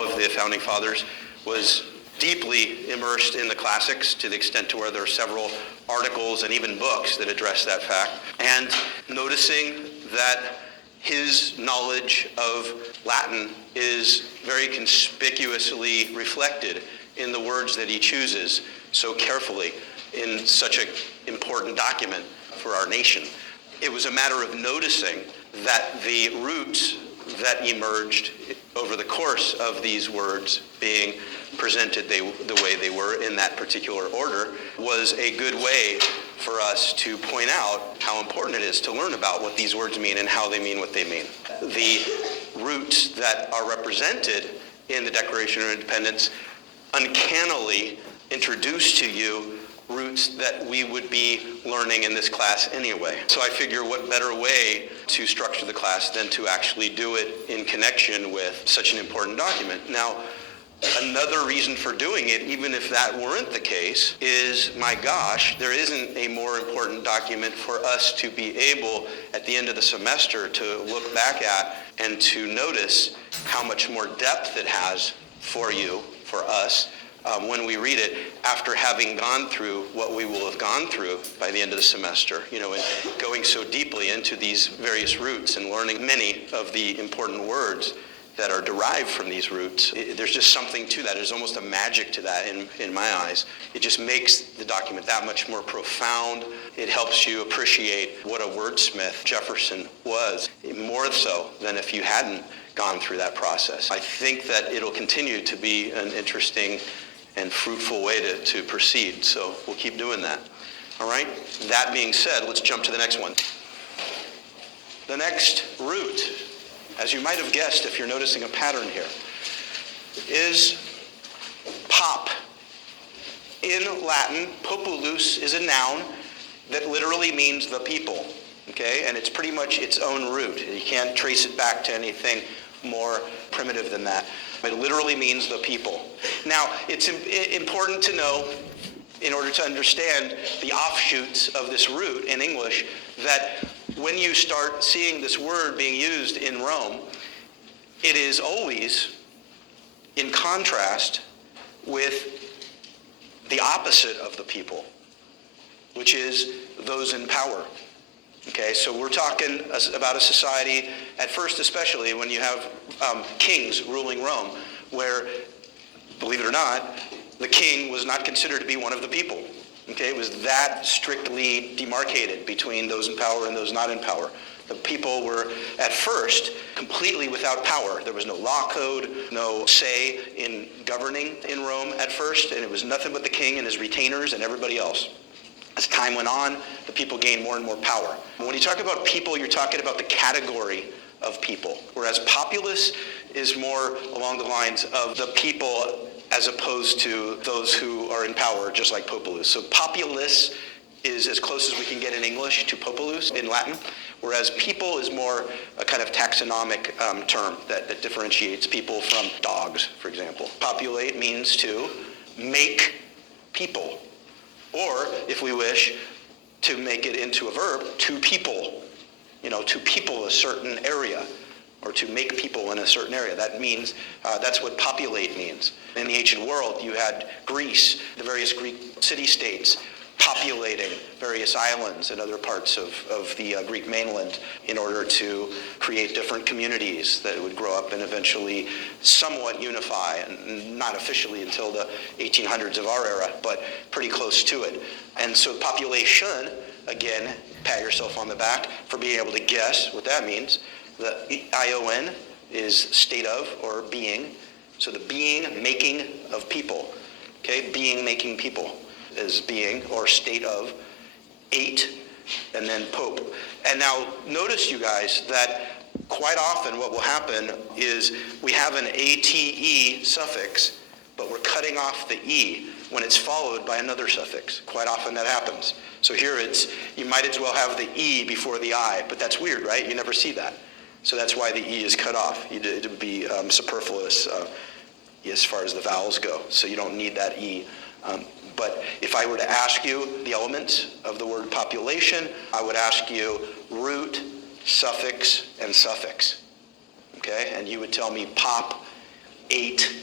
of the Founding Fathers was deeply immersed in the classics to the extent to where there are several articles and even books that address that fact, and noticing that his knowledge of Latin is very conspicuously reflected in the words that he chooses so carefully in such an important document for our nation. It was a matter of noticing that the roots that emerged over the course of these words being presented the way they were in that particular order was a good way for us to point out how important it is to learn about what these words mean and how they mean what they mean. The roots that are represented in the Declaration of Independence uncannily introduce to you roots that we would be learning in this class anyway. So I figure what better way to structure the class than to actually do it in connection with such an important document. Now, another reason for doing it, even if that weren't the case, is, my gosh, there isn't a more important document for us to be able, at the end of the semester, to look back at and to notice how much more depth it has for you, for us, when we read it after having gone through what we will have gone through by the end of the semester, and going so deeply into these various roots and learning many of the important words that are derived from these roots. There's just something to that. There's almost a magic to that in my eyes. It just makes the document that much more profound. It helps you appreciate what a wordsmith Jefferson was, more so than if you hadn't gone through that process. I think that it'll continue to be an interesting and fruitful way to proceed, so we'll keep doing that. All right? That being said, let's jump to the next one. The next root, as you might have guessed if you're noticing a pattern here, is pop. In Latin, populus is a noun that literally means the people, okay? And it's pretty much its own root. You can't trace it back to anything more primitive than that. It literally means the people. Now, it's important to know, in order to understand the offshoots of this root in English, that when you start seeing this word being used in Rome, it is always in contrast with the opposite of the people, which is those in power. Okay, so we're talking about a society, at first especially, when you have kings ruling Rome, where, believe it or not, the king was not considered to be one of the people. Okay, it was that strictly demarcated between those in power and those not in power. The people were, at first, completely without power. There was no law code, no say in governing in Rome at first, and it was nothing but the king and his retainers and everybody else. As time went on, the people gained more and more power. When you talk about people, you're talking about the category of people, whereas populace is more along the lines of the people as opposed to those who are in power, just like populus. So populace is as close as we can get in English to populus in Latin, whereas people is more a kind of taxonomic term that differentiates people from dogs, for example. Populate means to make people. Or, if we wish, to make it into a verb, to people. To people a certain area, or to make people in a certain area. That means, that's what populate means. In the ancient world, you had Greece, the various Greek city-states, populating various islands and other parts of the Greek mainland in order to create different communities that would grow up and eventually somewhat unify, and not officially until the 1800s of our era, but pretty close to it. And so population, again, pat yourself on the back for being able to guess what that means. The ION is state of, or being. So the being, making of people. Okay, being, making people is being, or state of, ate, and then pope. And now notice, you guys, that quite often what will happen is we have an ATE suffix, but we're cutting off the E when it's followed by another suffix. Quite often that happens. So here you might as well have the E before the I, but that's weird, right? You never see that. So that's why the E is cut off. It would be superfluous as far as the vowels go. So you don't need that E. But if I were to ask you the elements of the word population, I would ask you root, suffix, and suffix. Okay? And you would tell me pop ate,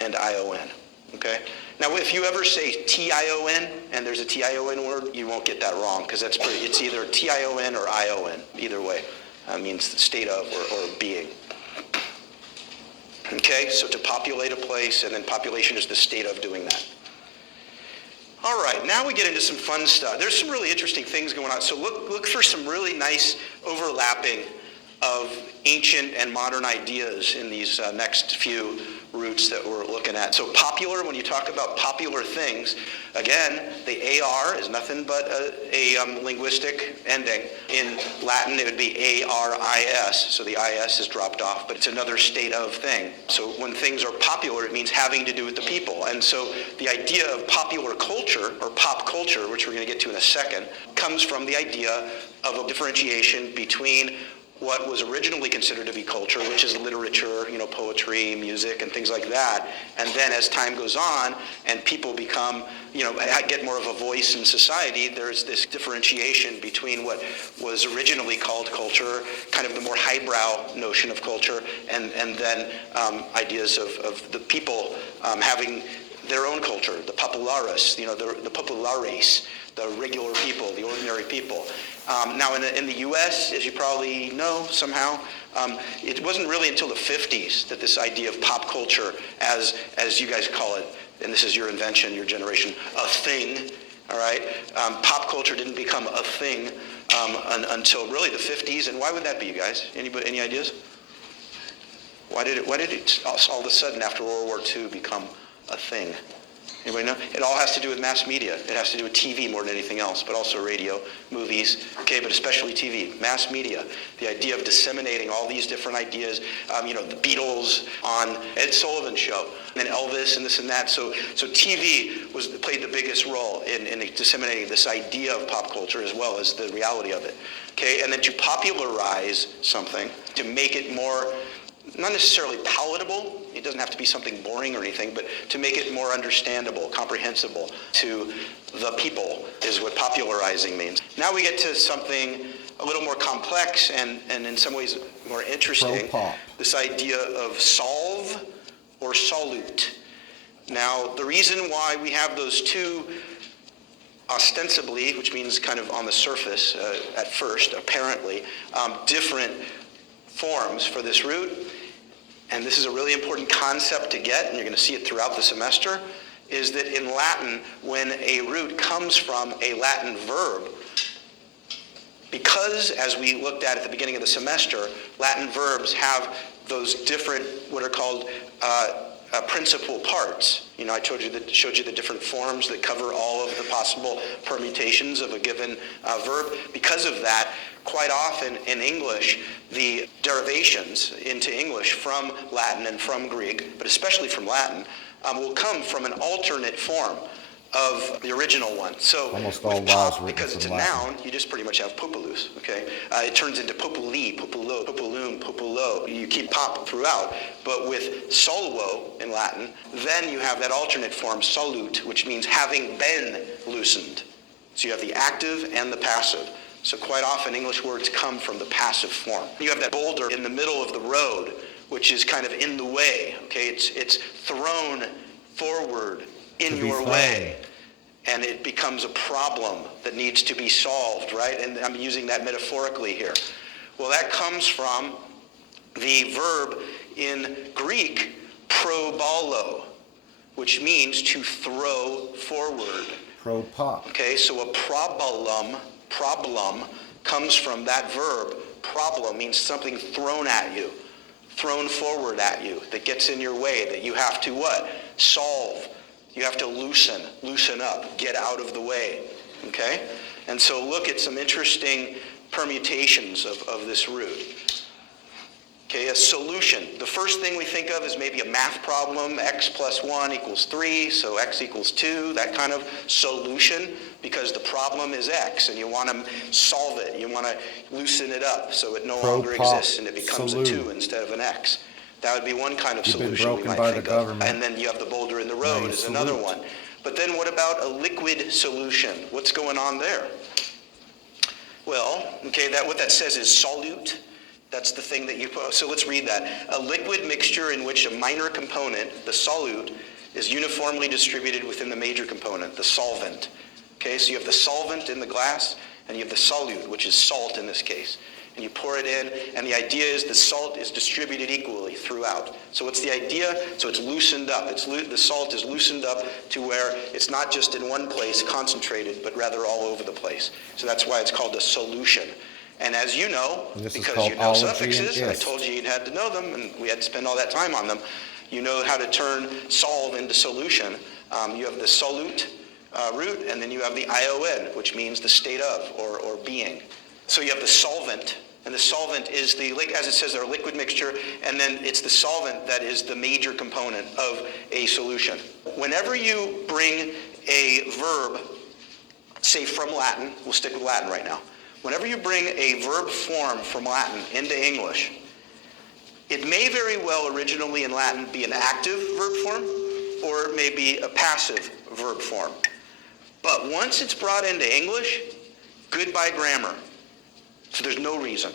and I-O-N, okay? Now, if you ever say T-I-O-N, and there's a T-I-O-N word, you won't get that wrong, because it's either T-I-O-N or I-O-N, either way. That means state of or being. Okay, so to populate a place, and then population is the state of doing that. All right, now we get into some fun stuff. There's some really interesting things going on. So look for some really nice overlapping of ancient and modern ideas in these next few roots that we're looking at. So popular, when you talk about popular things, again, the AR is nothing but a linguistic ending. In Latin, it would be ARIS, so the IS is dropped off, but it's another state of thing. So when things are popular, it means having to do with the people. And so the idea of popular culture, or pop culture, which we're going to get to in a second, comes from the idea of a differentiation between what was originally considered to be culture, which is literature, poetry, music, and things like that. And then as time goes on and people become, get more of a voice in society, there's this differentiation between what was originally called culture, kind of the more highbrow notion of culture, and then ideas of the people having their own culture, the populares, the populares, the regular people, the ordinary people. Now, in the U.S., as you probably know somehow, it wasn't really until the 50s that this idea of pop culture, as you guys call it, and this is your invention, your generation, a thing, all right? Pop culture didn't become a thing until really the 50s. And why would that be, you guys? Any ideas? Why did it all of a sudden after World War II become a thing? Anybody know? It all has to do with mass media. It has to do with TV more than anything else, but also radio, movies, okay, but especially TV, mass media. The idea of disseminating all these different ideas, the Beatles on Ed Sullivan's show, and Elvis and this and that. So TV played the biggest role in disseminating this idea of pop culture as well as the reality of it, okay? And then to popularize something, to make it more, not necessarily palatable, it doesn't have to be something boring or anything, but to make it more understandable, comprehensible to the people is what popularizing means. Now we get to something a little more complex and in some ways more interesting. Pro-pop. This idea of solve or solute. Now, the reason why we have those two ostensibly, which means kind of on the surface at first, apparently, different forms for this root, and this is a really important concept to get, and you're going to see it throughout the semester, is that in Latin, when a root comes from a Latin verb, because, as we looked at the beginning of the semester, Latin verbs have those different, what are called principal parts. I showed you the different forms that cover all of the possible permutations of a given verb. Because of that, quite often in English, the derivations into English from Latin and from Greek, but especially from Latin, will come from an alternate form of the original one. So almost with all pop, vowels because it's a Latin. noun, you just pretty much have populus, okay? It turns into populi, populo, populum, populo. You keep pop throughout. But with soluo in Latin, then you have that alternate form, solute, which means having been loosened. So you have the active and the passive. So quite often English words come from the passive form. You have that boulder in the middle of the road, which is kind of in the way, okay? It's thrown forward in your way, and it becomes a problem that needs to be solved, right? And I'm using that metaphorically here. Well, that comes from the verb in Greek, proballo, which means to throw forward. Pro-pop. Okay, so a problem comes from that verb. Problem means something thrown at you, thrown forward at you, that gets in your way, that you have to what? Solve. You have to loosen up, get out of the way, okay? And so look at some interesting permutations of this root. Okay, a solution. The first thing we think of is maybe a math problem, x plus 1 equals 3, so x equals 2, that kind of solution, because the problem is x, and you want to solve it. You want to loosen it up so it no longer exists, and it becomes a 2 instead of an x. That would be one kind of solution we might think of. And then you have the boulder in the road is another one. But then what about a liquid solution? What's going on there? Well, okay, what that says is solute, That's the thing that you put. So let's read that. A liquid mixture in which a minor component, the solute, is uniformly distributed within the major component, the solvent. Okay, so you have the solvent in the glass, and you have the solute, which is salt in this case. And you pour it in, and the idea is the salt is distributed equally throughout. So what's the idea? So it's loosened up. The salt is loosened up to where it's not just in one place concentrated, but rather all over the place. So that's why it's called a solution. And as you know, because you know suffixes, I told you you'd had to know them, and we had to spend all that time on them, you know how to turn solve into solution. You have the solute root, and then you have the ion, which means the state of, or being. So you have the solvent, and the solvent is as it says there, a liquid mixture, and then it's the solvent that is the major component of a solution. Whenever you bring a verb, say from Latin, we'll stick with Latin right now. Whenever you bring a verb form from Latin into English, it may very well originally in Latin be an active verb form, or it may be a passive verb form. But once it's brought into English, goodbye grammar. So there's no reason.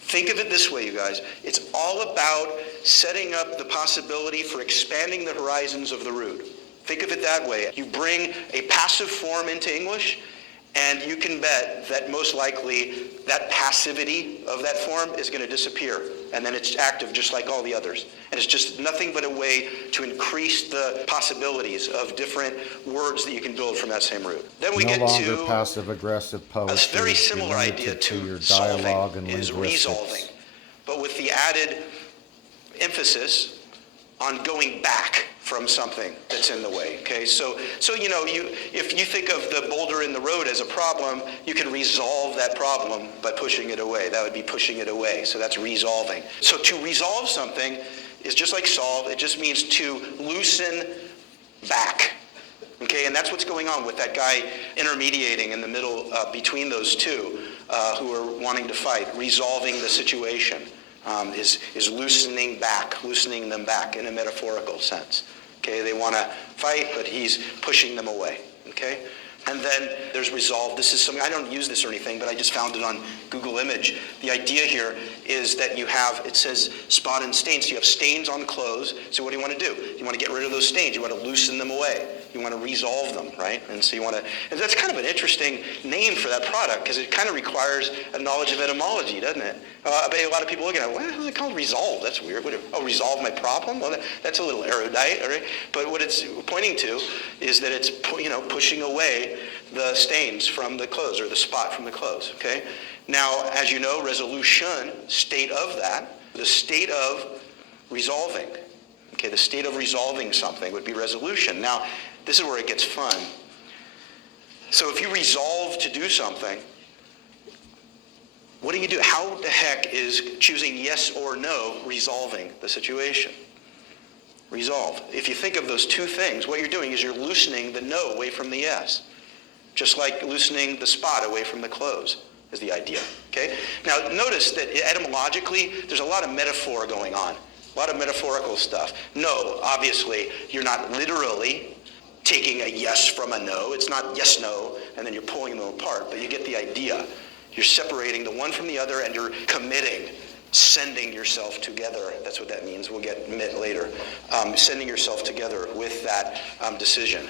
Think of it this way, you guys. It's all about setting up the possibility for expanding the horizons of the root. Think of it that way. You bring a passive form into English, and you can bet that most likely that passivity of that form is going to disappear. And then it's active just like all the others. And it's just nothing but a way to increase the possibilities of different words that you can build from that same root. Then we get to passive-aggressive poetry. A very similar idea to your dialogue solving and is resolving. But with the added emphasis on going back from something that's in the way. Okay, so if you think of the boulder in the road as a problem, you can resolve that problem by pushing it away. That would be pushing it away. So that's resolving. So to resolve something is just like solve. It just means to loosen back. Okay, and that's what's going on with that guy intermediating in the middle between those two who are wanting to fight, resolving the situation. Is loosening them back in a metaphorical sense. Okay, they want to fight, but he's pushing them away. Okay, and then there's resolve. This is something, I don't use this or anything, but I just found it on Google Image. The idea here is that you have, it says spot and stain, so you have stains on clothes. So what do you want to do? You want to get rid of those stains. You want to loosen them away. You want to resolve them, right? And so you want to, and that's kind of an interesting name for that product because it kind of requires a knowledge of etymology, doesn't it? But a lot of people look at it, what is it called resolve? That's weird. Resolve my problem? Well, that's a little erudite, all right? But what it's pointing to is that it's, pushing away the stains from the clothes or the spot from the clothes, okay? Now, as you know, resolution, state of that, the state of resolving. Okay, the state of resolving something would be resolution. Now, this is where it gets fun. So if you resolve to do something, what do you do? How the heck is choosing yes or no resolving the situation? Resolve. If you think of those two things, what you're doing is you're loosening the no away from the yes. Just like loosening the spot away from the clothes is the idea. Okay? Now notice that etymologically, there's a lot of metaphor going on. A lot of metaphorical stuff. No, obviously, you're not literally taking a yes from a no. It's not yes, no, and then you're pulling them apart, but you get the idea. You're separating the one from the other, and you're committing, sending yourself together. That's what that means. We'll get later. Sending yourself together with that decision.